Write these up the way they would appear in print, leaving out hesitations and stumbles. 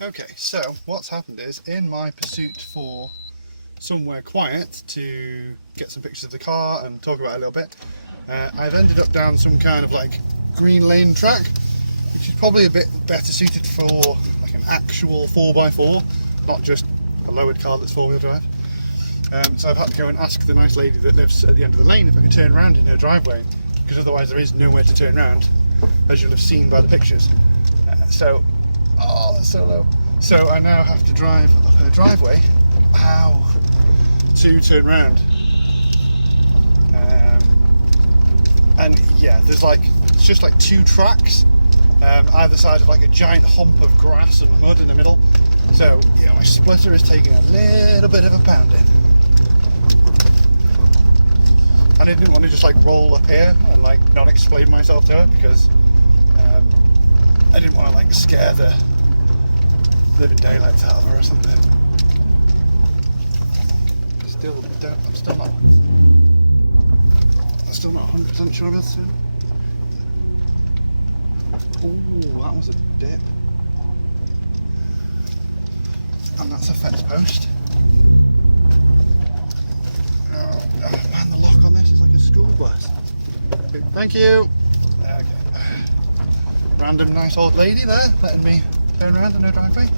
Okay, so what's happened is, in my pursuit for somewhere quiet to get some pictures of the car and talk about it a little bit, I've ended up down some kind of like green lane track, which is probably a bit better suited for like an actual 4x4, not just a lowered car that's four-wheel drive. So I've had to go and ask the nice lady that lives at the end of the lane if I can turn around in her driveway, because otherwise there is nowhere to turn around, as you'll have seen by the pictures. Oh, that's so low. So I now have to drive up her driveway, to turn round. And yeah, there's like, it's just like two tracks, either side of like a giant hump of grass and mud in the middle. So yeah, my splitter is taking a little bit of a pounding. And I didn't want to just like roll up here and like not explain myself to her, because I didn't want to like scare the living daylights out of her or something. I'm still not 100% sure of this. Oh, that was a dip. And that's a fence post. Oh man, the lock on this is like a school bus. Okay, thank you. Okay. Random nice old lady there letting me turn around in her driveway,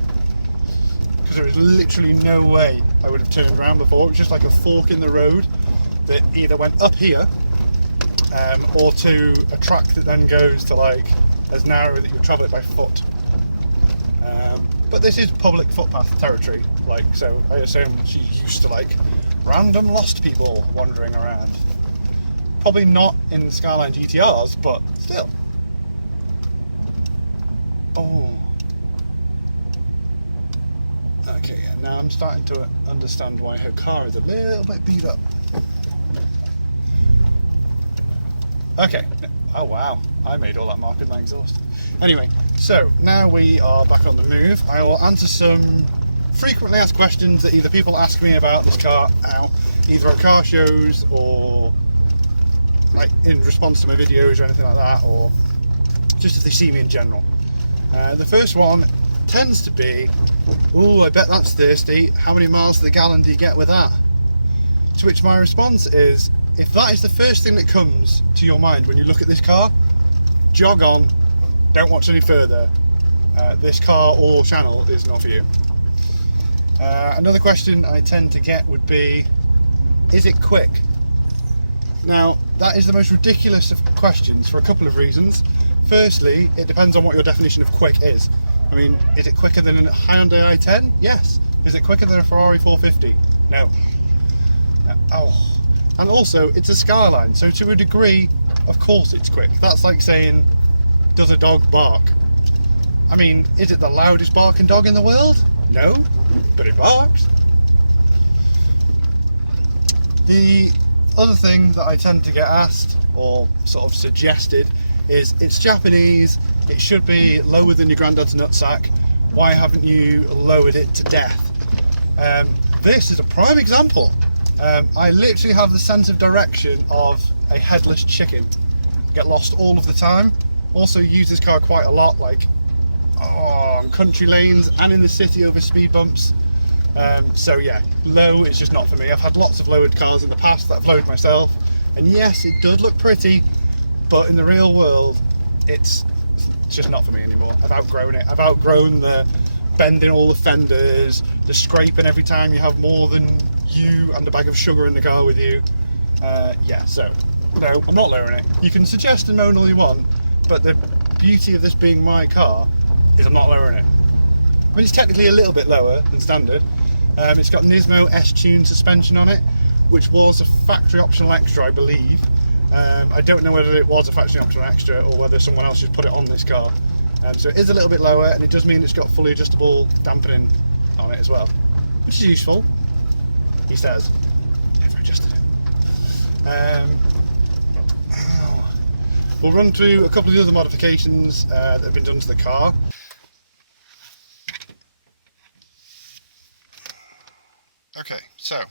because there was literally no way I would have turned around before. It was just like a fork in the road that either went up here or to a track that then goes to like as narrow that you would travel it by foot. But this is public footpath territory, like, so I assume she's used to like random lost people wandering around. Probably not in Skyline GTRs, but still. Oh. Okay, yeah, now I'm starting to understand why her car is a little bit beat up. Okay. Oh wow, I made all that mark with my exhaust. Anyway, so now we are back on the move. I will answer some frequently asked questions that either people ask me about this car either at car shows or like in response to my videos or anything like that, or just if they see me in general. The first one tends to be, oh, I bet that's thirsty, how many miles to the gallon do you get with that? To which my response is, if that is the first thing that comes to your mind when you look at this car, jog on, don't watch any further. This car or channel is not for you. Another question I tend to get would be, is it quick? Now, that is the most ridiculous of questions for a couple of reasons. Firstly, it depends on what your definition of quick is. I mean, is it quicker than a Hyundai i10? Yes. Is it quicker than a Ferrari 450? No. Oh. And also, it's a Skyline, so to a degree, of course it's quick. That's like saying, does a dog bark? I mean, is it the loudest barking dog in the world? No, but it barks. The other thing that I tend to get asked, or sort of suggested, is it's Japanese, it should be lower than your granddad's nutsack, why haven't you lowered it to death? This is a prime example. I literally have the sense of direction of a headless chicken. I get lost all of the time. Also use this car quite a lot, like on country lanes and in the city over speed bumps. So yeah, low is just not for me. I've had lots of lowered cars in the past that I've lowered myself, and yes, it does look pretty, but in the real world, it's just not for me anymore. I've outgrown it. I've outgrown the bending all the fenders, the scraping every time you have more than you and a bag of sugar in the car with you. Yeah, so no, I'm not lowering it. You can suggest and moan all you want, but the beauty of this being my car is I'm not lowering it. I mean, it's technically a little bit lower than standard. It's got Nismo S-Tune suspension on it, which was a factory optional extra, I believe. I don't know whether it was a factory optional extra or whether someone else just put it on this car. So it is a little bit lower, and it does mean it's got fully adjustable dampening on it as well, which is useful, he says. Never adjusted it. We'll run through a couple of the other modifications that have been done to the car. Okay, so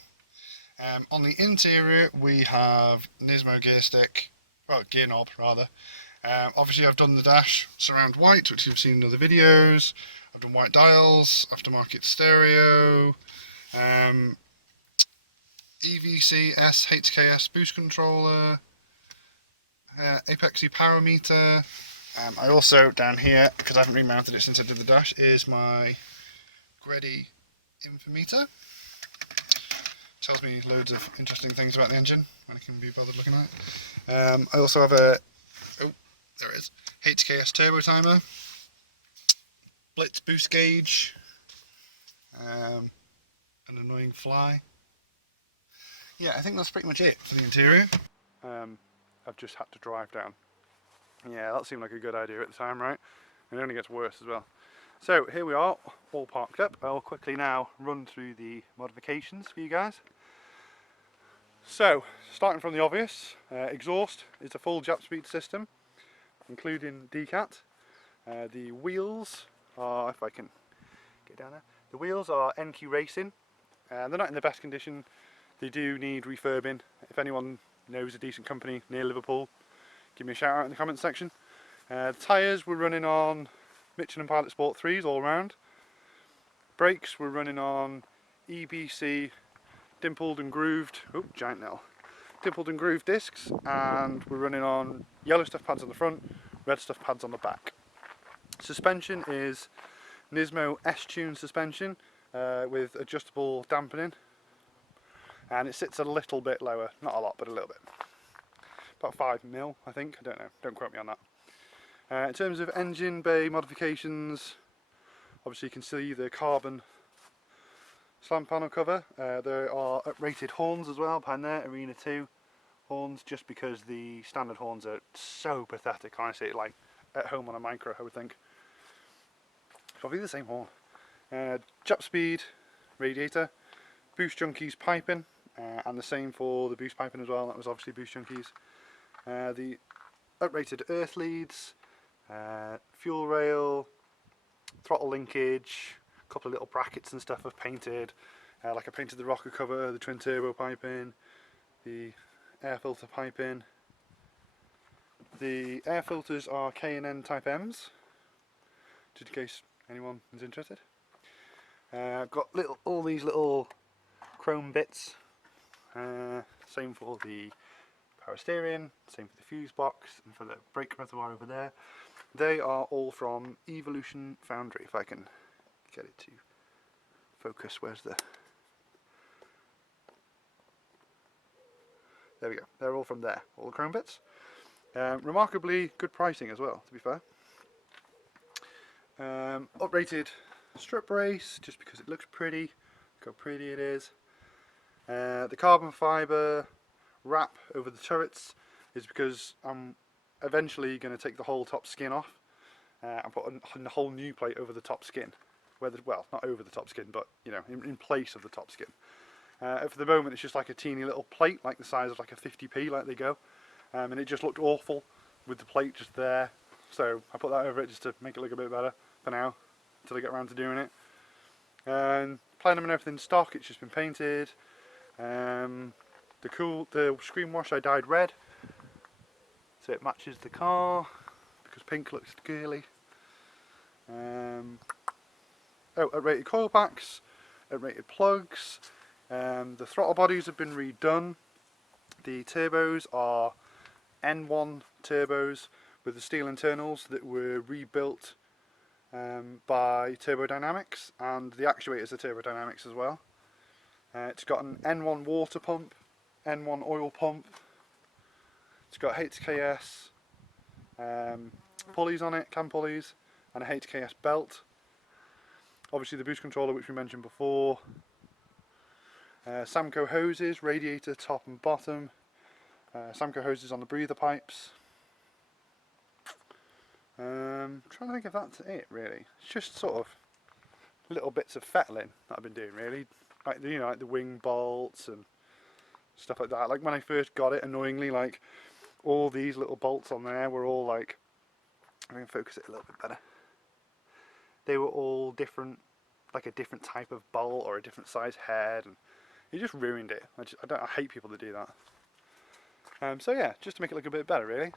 on the interior we have Nismo gear stick, well, gear knob rather. Obviously I've done the dash surround white, which you've seen in other videos. I've done white dials, aftermarket stereo, EVC S HKS boost controller, Apexy power meter. I also, down here, because I haven't remounted it since I did the dash, is my Gredi infometer. Tells me loads of interesting things about the engine when I can be bothered looking at it. I also have a, oh, there it is, HKS turbo timer, Blitz boost gauge, an annoying fly. Yeah, I think that's pretty much it for the interior. I've just had to drive down. Yeah, that seemed like a good idea at the time, right? And it only gets worse as well. So here we are, all parked up. I'll quickly now run through the modifications for you guys. So, starting from the obvious, exhaust is a full Jap speed system, including decat. The wheels are, if I can get down there, the wheels are NQ Racing. They're not in the best condition. They do need refurbing. If anyone knows a decent company near Liverpool, give me a shout out in the comments section. The tyres we're running on Michelin Pilot Sport 3s all round. Brakes we're running on EBC dimpled and grooved, oh giant nail, dimpled and grooved discs, and we're running on yellow stuff pads on the front, red stuff pads on the back. Suspension is Nismo S-Tune suspension with adjustable dampening, and it sits a little bit lower, not a lot but a little bit, about 5mm I think, I don't know, don't quote me on that. In terms of engine bay modifications, obviously you can see the carbon slam panel cover. There are uprated horns as well behind there, Arena 2 horns, just because the standard horns are so pathetic. Honestly, like at home on a micro, I would think. Probably the same horn. Jap speed radiator, Boost Junkies piping, and the same for the boost piping as well. That was obviously Boost Junkies. The uprated earth leads, fuel rail, throttle linkage, a couple of little brackets and stuff I've painted. Like I painted the rocker cover, the twin turbo piping, the air filter piping. The air filters are K&N Type M's, just in case anyone is interested. I've got all these little chrome bits, same for the power steering, same for the fuse box, and for the brake reservoir over there. They are all from Evolution Foundry, if I can get it to focus. Where's the... There we go, they're all from there, all the chrome bits. Remarkably good pricing as well, to be fair. Uprated strut brace, just because it looks pretty. Look how pretty it is. The carbon fibre wrap over the turrets is because I'm eventually going to take the whole top skin off and put a whole new plate over the top skin. Well, not over the top skin, but you know, in place of the top skin. For the moment, it's just like a teeny little plate, like the size of like a 50p, like they go, and it just looked awful with the plate just there. So I put that over it just to make it look a bit better for now, until I get around to doing it. And plenum and everything stock. It's just been painted. The screen wash I dyed red, so it matches the car because pink looks girly. Rated coil packs, rated plugs. The throttle bodies have been redone. The turbos are N1 turbos with the steel internals that were rebuilt by Turbodynamics, and the actuators are Turbodynamics as well. It's got an N1 water pump, N1 oil pump. It's got HKS pulleys on it, cam pulleys, and a HKS belt. Obviously the boost controller, which we mentioned before. Samco hoses, radiator top and bottom. Samco hoses on the breather pipes. Trying to think if that's it really. It's just sort of little bits of fettling that I've been doing really. Like, you know, like the wing bolts and stuff like that. Like when I first got it, annoyingly, like all these little bolts on there were all like, I can focus it a little bit better. They were all different, like a different type of bolt or a different size head, and it just ruined it. I hate people that do that. So yeah, just to make it look a bit better really.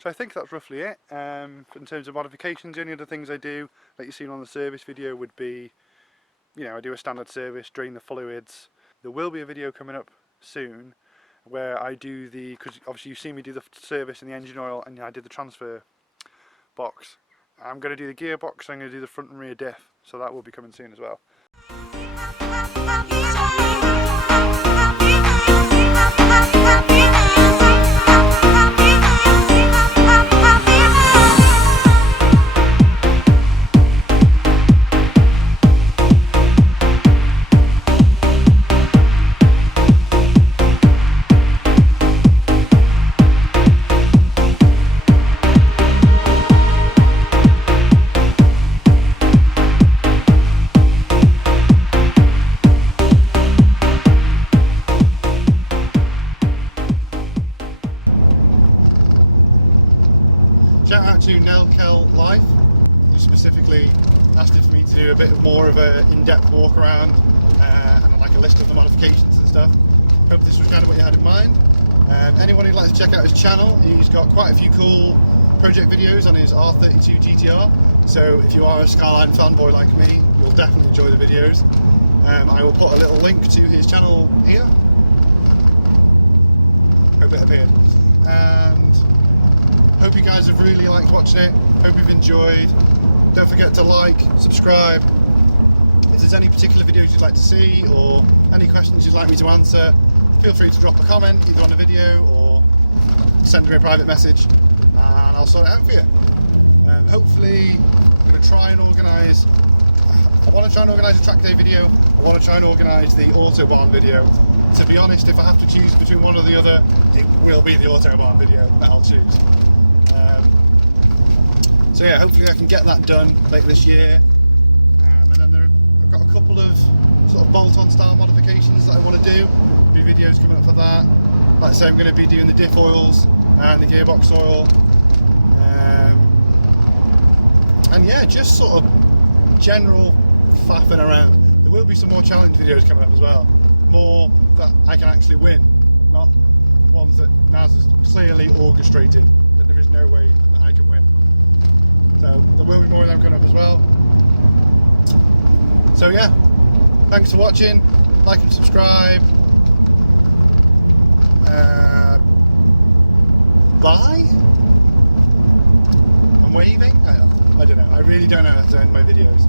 So I think that's roughly it. In terms of modifications, the only other things I do, like you've seen on the service video, would be, you know, I do a standard service, drain the fluids. There will be a video coming up soon where I do because obviously you've seen me do the service and the engine oil, and I did the transfer box. I'm going to do the gearbox, I'm going to do the front and rear diff, so that will be coming soon as well. Life, who specifically asked for me to do a bit more of an in-depth walk around and like a list of the modifications and stuff. Hope this was kind of what you had in mind. Anyone who'd like to check out his channel, he's got quite a few cool project videos on his R32 GTR, so if you are a Skyline fanboy like me, you'll definitely enjoy the videos. I will put a little link to his channel here. Hope it appeared. And hope you guys have really liked watching it. Hope you've enjoyed. Don't forget to like, subscribe. If there's any particular videos you'd like to see or any questions you'd like me to answer, feel free to drop a comment either on the video or send me a private message and I'll sort it out for you. Hopefully I'm going to try and organise, I want to try and organise a track day video, I want to try and organise the Autobahn video. To be honest, if I have to choose between one or the other, it will be the Autobahn video that I'll choose. So yeah, hopefully I can get that done later this year. And then I've got a couple of sort of bolt-on style modifications that I want to do. There'll be videos coming up for that. Like I say, I'm going to be doing the diff oils and the gearbox oil. And yeah, just sort of general faffing around. There will be some more challenge videos coming up as well. More that I can actually win, not ones that Naz has clearly orchestrated that there is no way that I can win. So there will be more of them coming up as well. So yeah, thanks for watching, like and subscribe. Bye? I'm waving? I don't know, I really don't know how to end my videos.